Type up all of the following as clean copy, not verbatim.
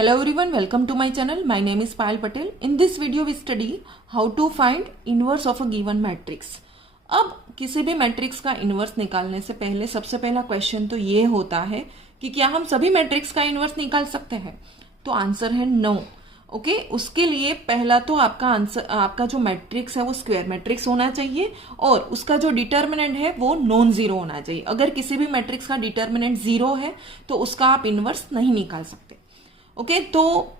Hello everyone, welcome to my channel. My name is Payal Patel. In this video we study how to find inverse of a given matrix. अब किसी भी matrix का inverse निकालने से पहले सबसे पहला क्वेश्चन तो ये होता है कि क्या हम सभी मैट्रिक्स का इनवर्स निकाल सकते हैं। तो आंसर है नो। ओके, उसके लिए पहला तो आपका जो मैट्रिक्स है वो स्क्वायर मैट्रिक्स होना चाहिए और उसका जो डिटर्मिनेंट है वो नॉन जीरो होना चाहिए। अगर किसी भी मैट्रिक्स का डिटर्मिनेंट जीरो है तो उसका आप इनवर्स नहीं निकाल सकते। ओके, तो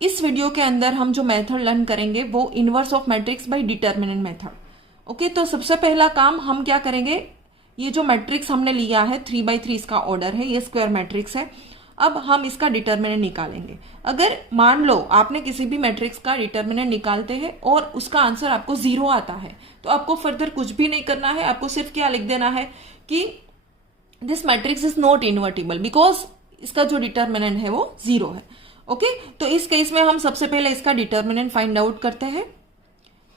इस वीडियो के अंदर हम जो मेथड लर्न करेंगे वो inverse of matrix bye determinant method. Okay, तो सबसे पहला काम हम क्या करेंगे, ये जो मैट्रिक्स हमने लिया है 3x3 इसका ऑर्डर है, ये स्क्वायर मैट्रिक्स है। अब हम इसका डिटर्मिनेंट निकालेंगे। अगर मान लो आपने किसी भी मैट्रिक्स का डिटर्मिनेंट निकालते हैं और उसका आंसर आपको जीरो आता है तो आपको फर्दर कुछ भी नहीं करना है। आपको सिर्फ क्या लिख देना है कि this matrix is not invertible because इसका जो डिटर्मिनेंट है वो जीरो है। ओके, तो इस केस में हम सबसे पहले इसका डिटर्मिनेंट फाइंड आउट करते हैं।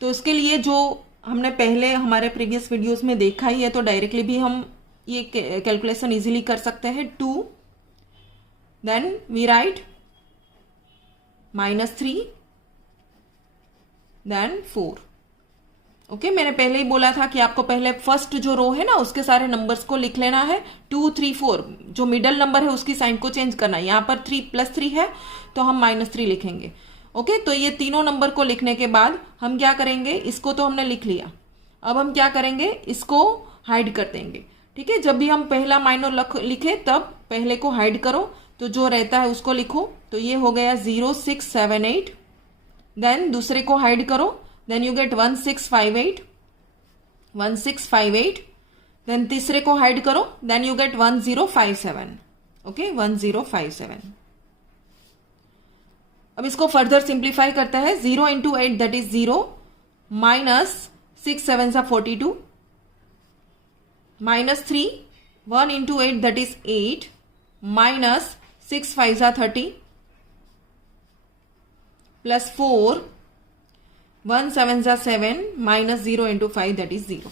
तो इसके लिए जो हमने पहले हमारे प्रीवियस वीडियोस में देखा ही है तो डायरेक्टली भी हम ये कैलकुलेशन इजीली कर सकते हैं। 2 then we write -3 then 4। Okay, मैंने पहले ही बोला था कि आपको पहले फर्स्ट जो रो है ना उसके सारे नंबर्स को लिख लेना है। 2 3 4 जो मिडल नंबर है उसकी साइन को चेंज करना है। यहाँ पर 3 + 3 है तो हम -3 लिखेंगे। ओके, तो ये तीनों नंबर को लिखने के बाद हम क्या करेंगे, इसको तो हमने लिख लिया। अब हम क्या करेंगे, इसको हाइड कर देंगे। ठीक है, जब भी हम पहला माइनर लिखे तब पहले को हाइड करो, तो जो रहता है उसको लिखो। तो ये हो गया 0 6 7 8। देन दूसरे को हाइड करो, देन यू गेट 1 6 5 8 1 6 5 8। देन तीसरे को हाइड करो, देन यू गेट 1 0 5 7। ओके, 1 0 5 7। अब इसको फर्दर सिंप्लीफाई करता है। 0 × 8 that is 0, -6 7 42, -3 1 × 8 that is 8, -6 5 30, +4 1 7 7, -0 × 5 that is 0।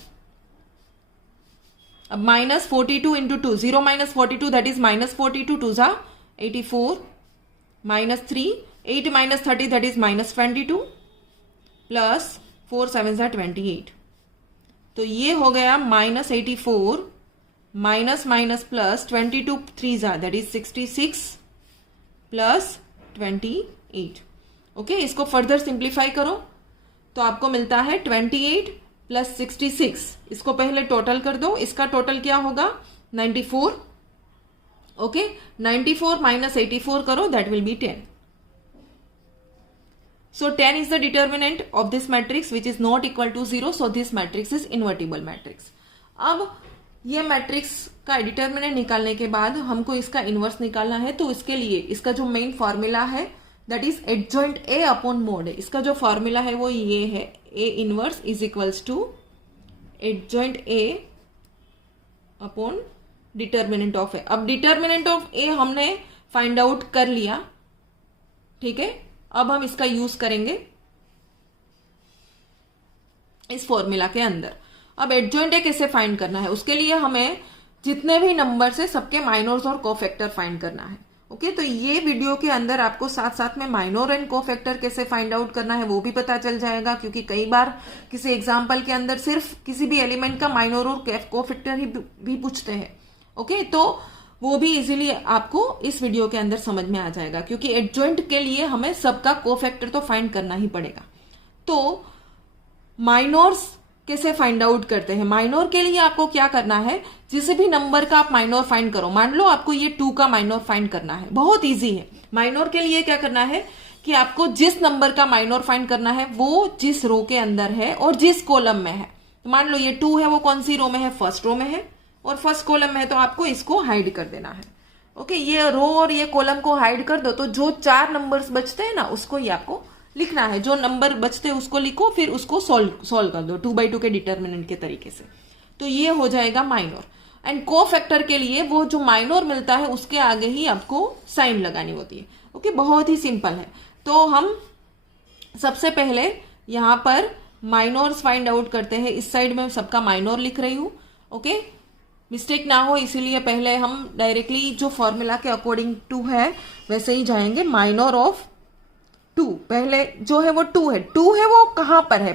अब -42 × 2, 0 - 42 दैट इज -42, 2 × 84, -3 8 - 30 दैट इज -22, +4 7 28। तो ये हो गया -84 -+22 3 दैट इज 66 +28। ओके, इसको फर्दर सिंप्लीफाई करो तो आपको मिलता है 28 + 66। इसको पहले टोटल कर दो, इसका टोटल क्या होगा 94। ओके, 94 - 84 करो, that will be 10। So 10 is the determinant of this matrix which is not equal to 0. So this matrix is invertible matrix. अब ये मैट्रिक्स का डिटर्मिनेंट निकालने के बाद हमको इसका इनवर्स निकालना है। तो इसके लिए इसका जो मेन फॉर्मूला है that is adjoint A upon mod A. इसका जो फॉर्मूला है वो ये है, A inverse is equals to adjoint A upon determinant of A. अब डिटर्मिनेंट ऑफ ए हमने फाइंड आउट कर लिया। ठीक है, अब हम इसका यूज करेंगे इस फॉर्मूला के अंदर। अब एडजॉइंट ए कैसे फाइंड करना है, उसके लिए हमें जितने भी नंबर्स है सबके माइनर्स और कोफैक्टर फाइंड करना है। ओके, तो ये वीडियो के अंदर आपको साथ साथ में माइनर एंड कोफैक्टर कैसे फाइंड आउट करना है वो भी पता चल जाएगा, क्योंकि कई बार किसी एग्जाम्पल के अंदर सिर्फ किसी भी एलिमेंट का माइनर और कोफैक्टर ही भी पूछते हैं। ओके, तो वो भी इजीली आपको इस वीडियो के अंदर समझ में आ जाएगा, क्योंकि एडजॉइंट के लिए हमें सबका कोफैक्टर तो फाइंड करना ही पड़ेगा। तो माइनर्स कैसे फाइंड आउट करते हैं, माइनर के लिए आपको क्या करना है, जिसे भी नंबर का आप माइनर फाइंड करो। मान लो आपको ये 2 का माइनर फाइंड करना है, बहुत इजी है। माइनर के लिए क्या करना है कि आपको जिस नंबर का माइनर फाइंड करना है वो जिस रो के अंदर है और जिस कॉलम में है। तो मान लो ये 2 है, वो कौन सी रो में है, फर्स्ट रो में है और फर्स्ट कॉलम में है, तो आपको इसको हाइड कर देना है। ओके, ये रो और ये कॉलम को हाइड कर दो तो जो 4 नंबर्स बचते हैं ना उसको ही आपको लिखना है। जो नंबर बचते हैं उसको लिखो, फिर उसको सॉल्व कर दो 2x2 के डिटर्मिनेंट के तरीके से। तो ये हो जाएगा माइनर। एंड कोफैक्टर के लिए वो जो माइनर मिलता है उसके आगे ही आपको साइन लगानी होती है। ओके, बहुत ही सिंपल है। तो हम सबसे पहले यहाँ पर माइनर्स फाइंड आउट करते हैं। इस साइड में सबका माइनर लिख रही हूँ। ओके, मिस्टेक ना हो इसीलिए पहले हम डायरेक्टली जो फॉर्मूला के अकॉर्डिंग टू है वैसे ही जाएंगे। माइनर ऑफ 2, पहले जो है वो 2 है। 2 है वो कहाँ पर है?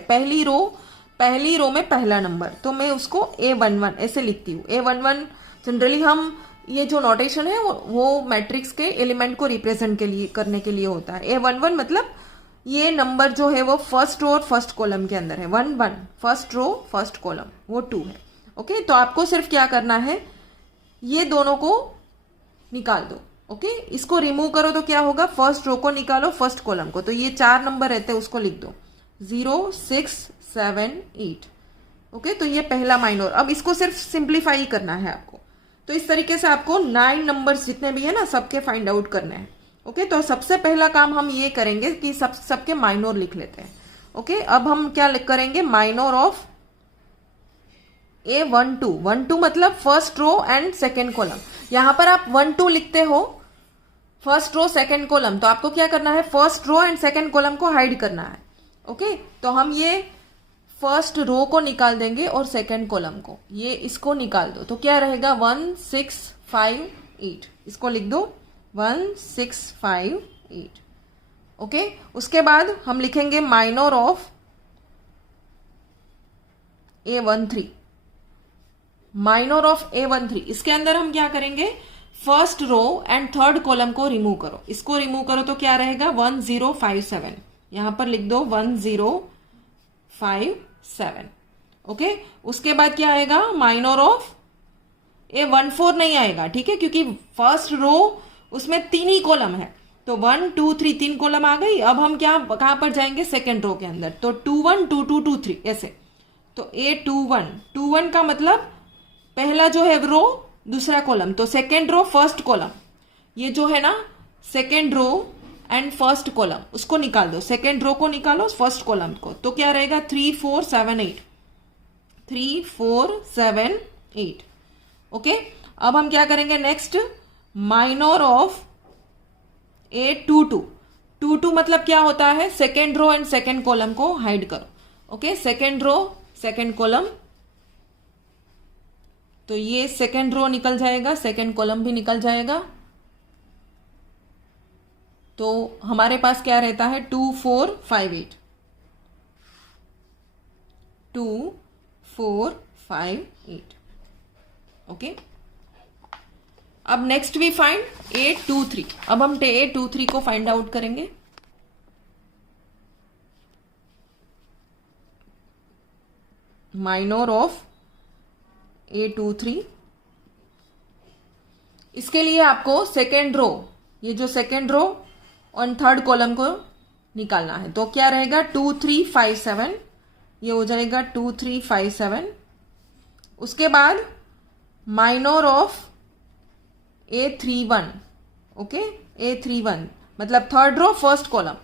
पहली रो में पहला नंबर, तो मैं उसको A11 ऐसे लिखती हूँ। A11 जनरली हम ये जो नोटेशन है वो मैट्रिक्स के एलिमेंट को रिप्रेजेंट करने के लिए होता है। A11 मतलब ये नंबर जो है वो फर्स्ट रो और फर्स्ट कॉलम के अंदर है। 1 1 फर्स्ट रो फर्स्ट कॉलम, वो 2 है। ओके, तो आपको सिर्फ क्या करना है, ये दोनों को निकाल दो। ओके, इसको रिमूव करो तो क्या होगा, फर्स्ट रो को निकालो फर्स्ट कॉलम को, तो ये 4 नंबर रहते हैं उसको लिख दो 0 6 7 8। ओके, तो ये पहला माइनर। अब इसको सिर्फ सिंप्लीफाई करना है आपको, तो इस तरीके से आपको 9 नंबर्स जितने भी है ना सबके फाइंड आउट करने हैं। ओके, तो सबसे पहला काम हम ये करेंगे कि सबके माइनर लिख लेते हैं। ओके, अब हम क्या करेंगे, माइनर ऑफ A12। 1 2 मतलब first row and second column. यहां पर आप 1 2 लिखते हो फर्स्ट रो सेकेंड कॉलम, तो आपको क्या करना है, first row and second column को हाइड करना है। ओके, तो हम ये फर्स्ट रो को निकाल देंगे और सेकेंड कॉलम को, ये इसको निकाल दो, तो क्या रहेगा 1 6 5 8। इसको लिख दो 1 6 5 8। ओके, उसके बाद हम लिखेंगे minor of A13। Minor of A13, इसके अंदर हम क्या करेंगे, first row and third column को रिमूव करो। इसको रिमूव करो तो क्या रहेगा 1057। यहां पर लिख दो 1057। ओके, उसके बाद क्या आएगा, माइनर ऑफ A14 नहीं आएगा, ठीक है, क्योंकि फर्स्ट रो उसमें 3 ही कॉलम है, तो 1 2 3 3 कॉलम आ गई। अब हम कहां पर जाएंगे, सेकेंड रो के अंदर, तो 2 1 2 2 2 3 ऐसे। तो A21 का मतलब पहला जो है रो दूसरा कॉलम, तो सेकेंड रो फर्स्ट कॉलम, ये जो है ना second row and first column उसको निकाल दो। सेकेंड रो को निकालो फर्स्ट कॉलम को, तो क्या रहेगा 3 4 7 8। 3 4 7 8। ओके, अब हम क्या करेंगे नेक्स्ट, माइनर ऑफ A22। 22 मतलब क्या होता है, second row and second column को हाइड करो। Okay, second row second column, तो ये सेकेंड रो निकल जाएगा, सेकेंड कॉलम भी निकल जाएगा, तो हमारे पास क्या रहता है 2 4 5 8। 2 4 5 8। ओके, अब नेक्स्ट वी फाइंड A23। अब हम A23 को फाइंड आउट करेंगे। माइनर ऑफ A23, इसके लिए आपको सेकेंड रो, ये जो सेकेंड रो और थर्ड कॉलम को निकालना है, तो क्या रहेगा 2 3 5 7, ये हो जाएगा 2 3 5 7। उसके बाद minor of A31। Okay, A31 मतलब थर्ड रो फर्स्ट कॉलम,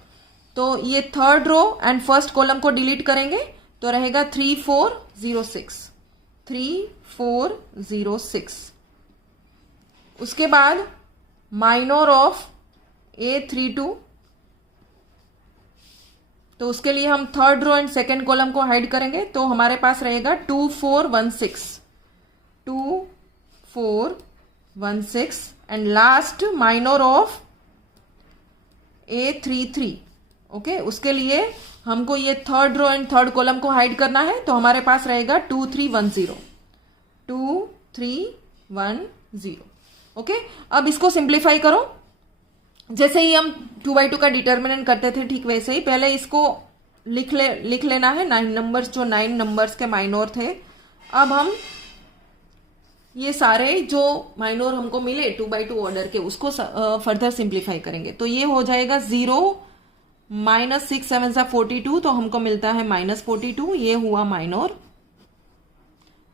तो ये third row and first column को डिलीट करेंगे तो रहेगा 3 4 0 6। 3 4 0 6। उसके बाद माइनर ऑफ A32, तो उसके लिए हम third row and second column को हाइड करेंगे, तो हमारे पास रहेगा 2 4 1 6। 2 4 1 6 and last minor of A33। Okay, उसके लिए हमको ये third row and third column को हाइड करना है, तो हमारे पास रहेगा 2 3 1 0। 2 3 1 0। ओके, अब इसको सिंप्लीफाई करो, जैसे ही हम 2/2 का डिटर्मिनेंट करते थे ठीक वैसे ही पहले इसको लिख लेना है 9 नंबर्स, जो 9 नंबर्स के माइनर थे। अब हम ये सारे जो माइनर हमको मिले 2/2 ऑर्डर के उसको फर्दर सिंप्लीफाई करेंगे, तो ये हो जाएगा 0 -6 7 42, तो हमको मिलता है -42, ये हुआ माइनर।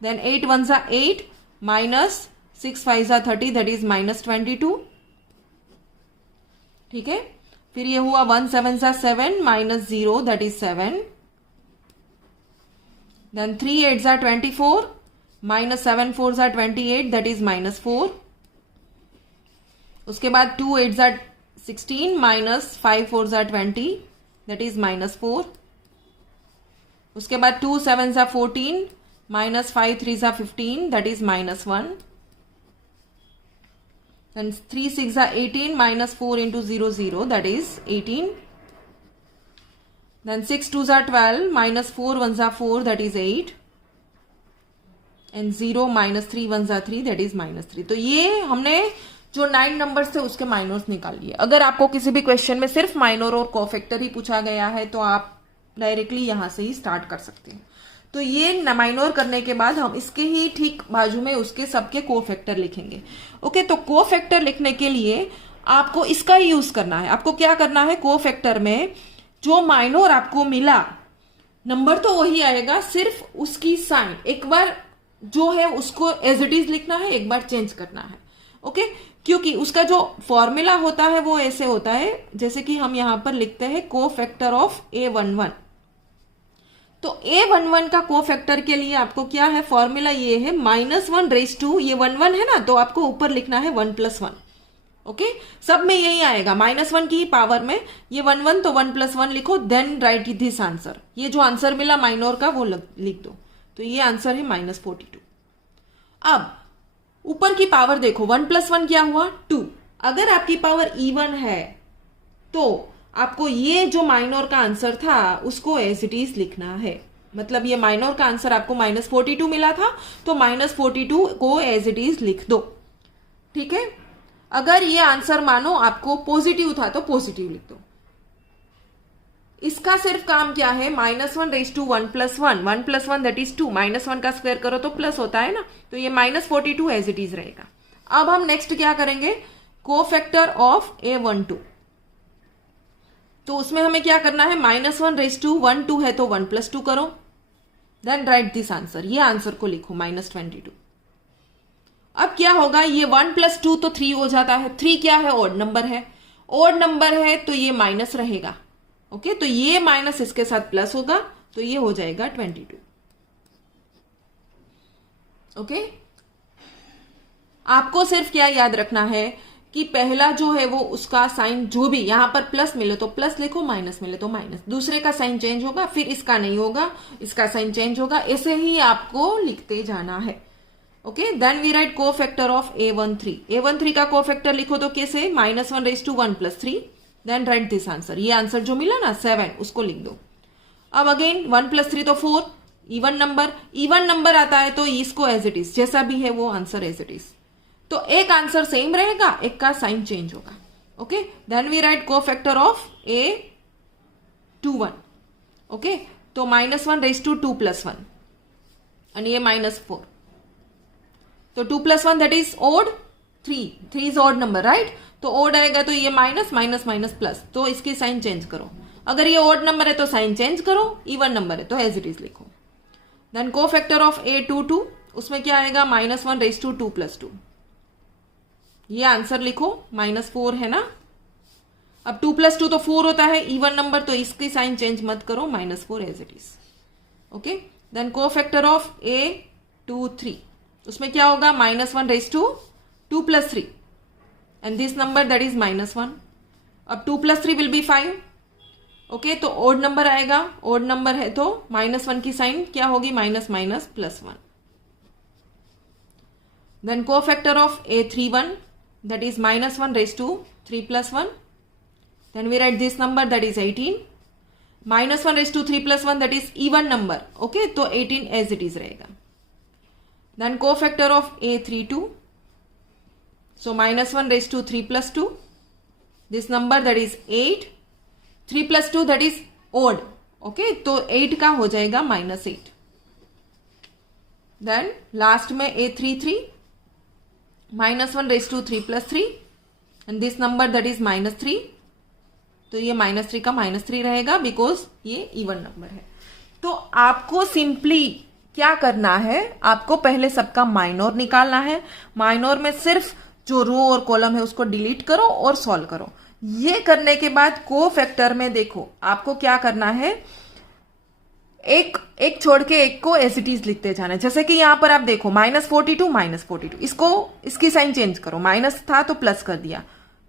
देन 8 1 8 -6 5 30, दैट इज -22, ठीक है। फिर ये हुआ 1 7 7 -0, that is 7। Then 3 8 24 -7 4 28, that is -4। उसके बाद 2 8 16 -5 4 20, दैट इज -4। उसके बाद 2 7 14 minus 5 3s are 15, that is minus 1. And 3 6 are 18, minus 4 into 0 0, that is 18. Then 6 2s are 12, minus 4 1s are 4, that is 8. And 0 minus 3 1s are 3, that is minus 3. तो ये हमने जो 9 numbers थे उसके माइनर्स निकाल लिए. अगर आपको किसी भी क्वेश्चन में सिर्फ माइनर और कोफैक्टर ही पूछा गया है तो आप डायरेक्टली यहां से ही स्टार्ट कर सकते हैं. तो ये माइनर करने के बाद हम इसके ही ठीक बाजू में उसके सबके कोफैक्टर लिखेंगे. ओके, तो कोफैक्टर लिखने के लिए आपको इसका ही यूज करना है. आपको क्या करना है, कोफैक्टर में जो माइनर आपको मिला नंबर तो वही आएगा, सिर्फ उसकी साइन एक बार जो है उसको एज इट इज लिखना है, एक बार चेंज करना है. ओके, क्योंकि उसका जो फॉर्मूला होता है वो ऐसे होता है जैसे कि हम यहां पर लिखते हैं कोफैक्टर ऑफ A11. तो A11 का कोफैक्टर के लिए आपको क्या है, फॉर्मूला ये है -1 रेज टू, ये 1 1 है ना, तो आपको ऊपर लिखना है 1 + 1. ओके, सब में यही आएगा, -1 की पावर में ये 1 1, तो 1 + 1 लिखो, देन राइट दिस आंसर. ये जो आंसर मिला माइनर का वो लिख दो. तो ये आंसर है -42. अब ऊपर की पावर देखो, 1 + 1 क्या हुआ 2. अगर आपकी पावर इवन है तो आपको ये जो माइनर का आंसर था उसको एज इट इज लिखना है. मतलब ये माइनर का आंसर आपको -42 मिला था तो -42 को एज इट इज लिख दो. ठीक है, अगर ये आंसर मानो आपको पॉजिटिव था तो पॉजिटिव लिख दो. इसका सिर्फ काम क्या है, -1 रेज टू 1 + 1, 1 + 1 दैट इज 2, -1 का स्क्वायर करो तो प्लस होता है ना, तो ये -42 एज इट इज रहेगा. अब हम नेक्स्ट क्या करेंगे, कोफैक्टर ऑफ A12. तो उसमें हमें क्या करना है, -1 रेज टू 1 2 है तो 1 + 2 करो, देन राइट दिस आंसर. ये आंसर को लिखो -22. अब क्या होगा, ये 1 + 2 तो 3 हो जाता है. 3 क्या है, ऑड नंबर है. ऑड नंबर है तो ये माइनस रहेगा. ओके, तो ये माइनस इसके साथ प्लस होगा तो ये हो जाएगा 22. ओके, आपको सिर्फ क्या याद रखना है कि पहला जो है वो उसका साइन जो भी यहां पर प्लस मिले तो प्लस लिखो, माइनस मिले तो माइनस. दूसरे का साइन चेंज होगा, फिर इसका नहीं होगा, इसका साइन चेंज होगा. ऐसे ही आपको लिखते जाना है. Okay, then we write cofactor of A13. A13 का कोफैक्टर लिखो तो कैसे, -1 raise to 1 + 3, then write this answer. ये आंसर जो मिला ना 7, उसको लिख दो. अब अगेन 1 + 3 तो 4, इवन नंबर आता है तो इसको एज इट इज जैसा भी है वो आंसर एज इट इज. तो एक आंसर सेम रहेगा, एक का साइन चेंज होगा. Okay, then we write cofactor of A21. Okay, तो -1 रेज टू 2 + 1 and ये -4. तो 2 + 1 that is odd, 3 is odd number right. तो ऑड आएगा तो ये माइनस माइनस माइनस प्लस, तो इसकी साइन चेंज करो. अगर ये ऑड नंबर है तो साइन चेंज करो, इवन नंबर है तो एज इट इज लिखो. देन कोफैक्टर ऑफ A22, उसमें क्या आएगा, -1 रेज टू 2 + 2. ये आंसर लिखो, -4 है ना. अब 2 + 2 तो 4 होता है, इवन नंबर, तो इसकी साइन चेंज मत करो, -4 as it is. Okay, then cofactor of A23, उसमें क्या होगा, -1 raise to 2 + 3 and this number that is -1. अब 2 + 3 will be 5. ओके, तो ओड नंबर आएगा, ओड नंबर है तो -1 की साइन क्या होगी, -(+1). Then cofactor of A31, that is -1 raise to 3 + 1. Then we write this number that is 18. -1 raise to 3 + 1 that is even number. Okay, तो 18 as it is रहेगा. Then cofactor of A32, so -1 raised to 3 + 2, this number that is 8, 3 + 2 that is odd. okay, तो 8 का हो जाएगा -8. Then last में A33, -1 raised to 3 + 3 and this number that is -3. तो ये -3 का -3 रहेगा बिकॉज ये इवन नंबर है. तो आपको सिंपली क्या करना है, आपको पहले सबका माइनर निकालना है. माइनर में सिर्फ जो रो और कॉलम है उसको डिलीट करो और सॉल्व करो. ये करने के बाद कोफैक्टर में देखो आपको क्या करना है, एक छोड़ के एक को एज इट इज लिखते जाना है. जैसे कि यहां पर आप देखो -42, इसको इसकी साइन चेंज करो, माइनस था तो प्लस कर दिया,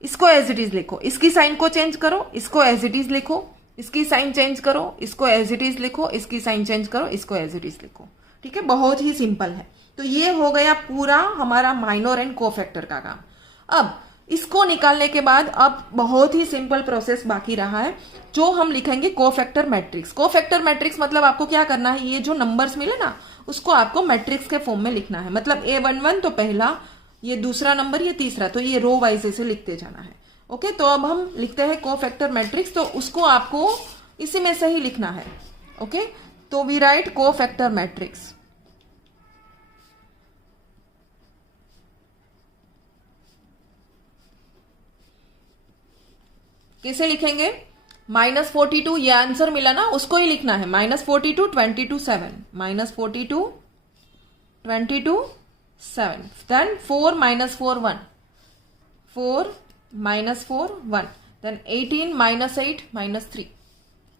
इसको एज इट इज लिखो, इसकी साइन को चेंज करो, इसको एज इट इज लिखो, इसकी साइन चेंज करो, इसको एज इट इज लिखो, इसकी साइन चेंज करो, इसको एज इट इज लिखो. ठीक है, बहुत ही सिंपल है। तो ये हो गया पूरा हमारा माइनर एंड कोफैक्टर का काम। अब इसको निकालने के बाद अब बहुत ही सिंपल प्रोसेस बाकी रहा है, जो हम लिखेंगे कोफैक्टर मैट्रिक्स। कोफैक्टर मैट्रिक्स मतलब आपको क्या करना है, ये जो नंबर्स मिले ना उसको आपको मैट्रिक्स के फॉर्म में लिखना है। मतलब A11 तो पहला, ये दूसरा नंबर, ये तीसरा, तो ये रो वाइज से लिखते जाना है। ओके, तो अब हम लिखते हैं कोफैक्टर मैट्रिक्स, तो उसको आपको इसी में से ही लिखना है। ओके, तो वी राइट कोफैक्टर मैट्रिक्स। कैसे लिखेंगे, -42, ये आंसर मिला ना उसको ही लिखना है। -42 22 7, -42 22 7, देन 4 -4 1, 4 -4 1, देन 18 -8 -3,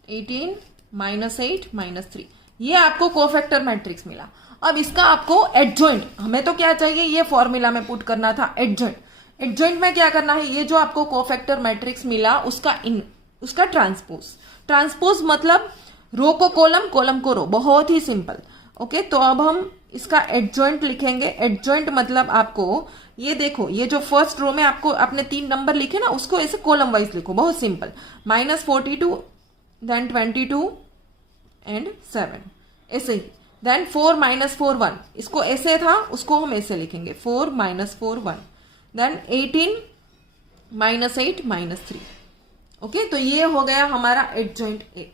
18 -8 -3, ये आपको कोफैक्टर मैट्रिक्स मिला। अब इसका आपको एडजॉइंट, हमें तो क्या चाहिए, ये फॉर्मूला में पुट करना था एडजॉइंट। एडजॉइंट में क्या करना है, ये जो आपको कोफैक्टर मैट्रिक्स मिला उसका ट्रांसपोज मतलब रो को कॉलम, कॉलम को रो, बहुत ही सिंपल। ओके, तो अब हम इसका एडजॉइंट लिखेंगे। एडजॉइंट मतलब आपको ये देखो, ये जो फर्स्ट रो में आपको आपने 3 नंबर लिखे ना उसको ऐसे कॉलम वाइज लिखो, बहुत सिंपल। -42, देन 22 एंड 7, ऐसे ही। देन 4 -4 1, इसको ऐसे था उसको हम ऐसे लिखेंगे, 4 -4 1, देन 18 -8 -3। ओके, तो ये हो गया हमारा एडजॉइंट ए।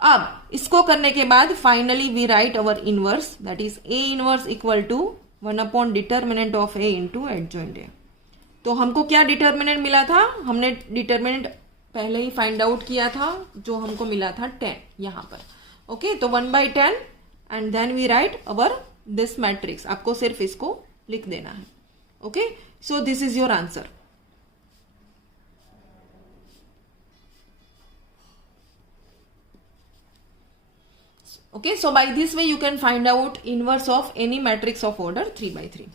अब इसको करने के बाद finally we write our inverse, that is A inverse equal to 1 determinant of A into adjoint A. तो हमको क्या डिटर्मिनेंट मिला था, हमने डिटर्मिनेंट पहले ही फाइंड आउट किया था, जो हमको मिला था 10 यहां पर। ओके, तो 1/10 and then we write our this matrix. आपको सिर्फ इसको लिख देना है। Okay, so this is your answer. Okay, so by this way you can find out inverse of any matrix of order 3 by 3.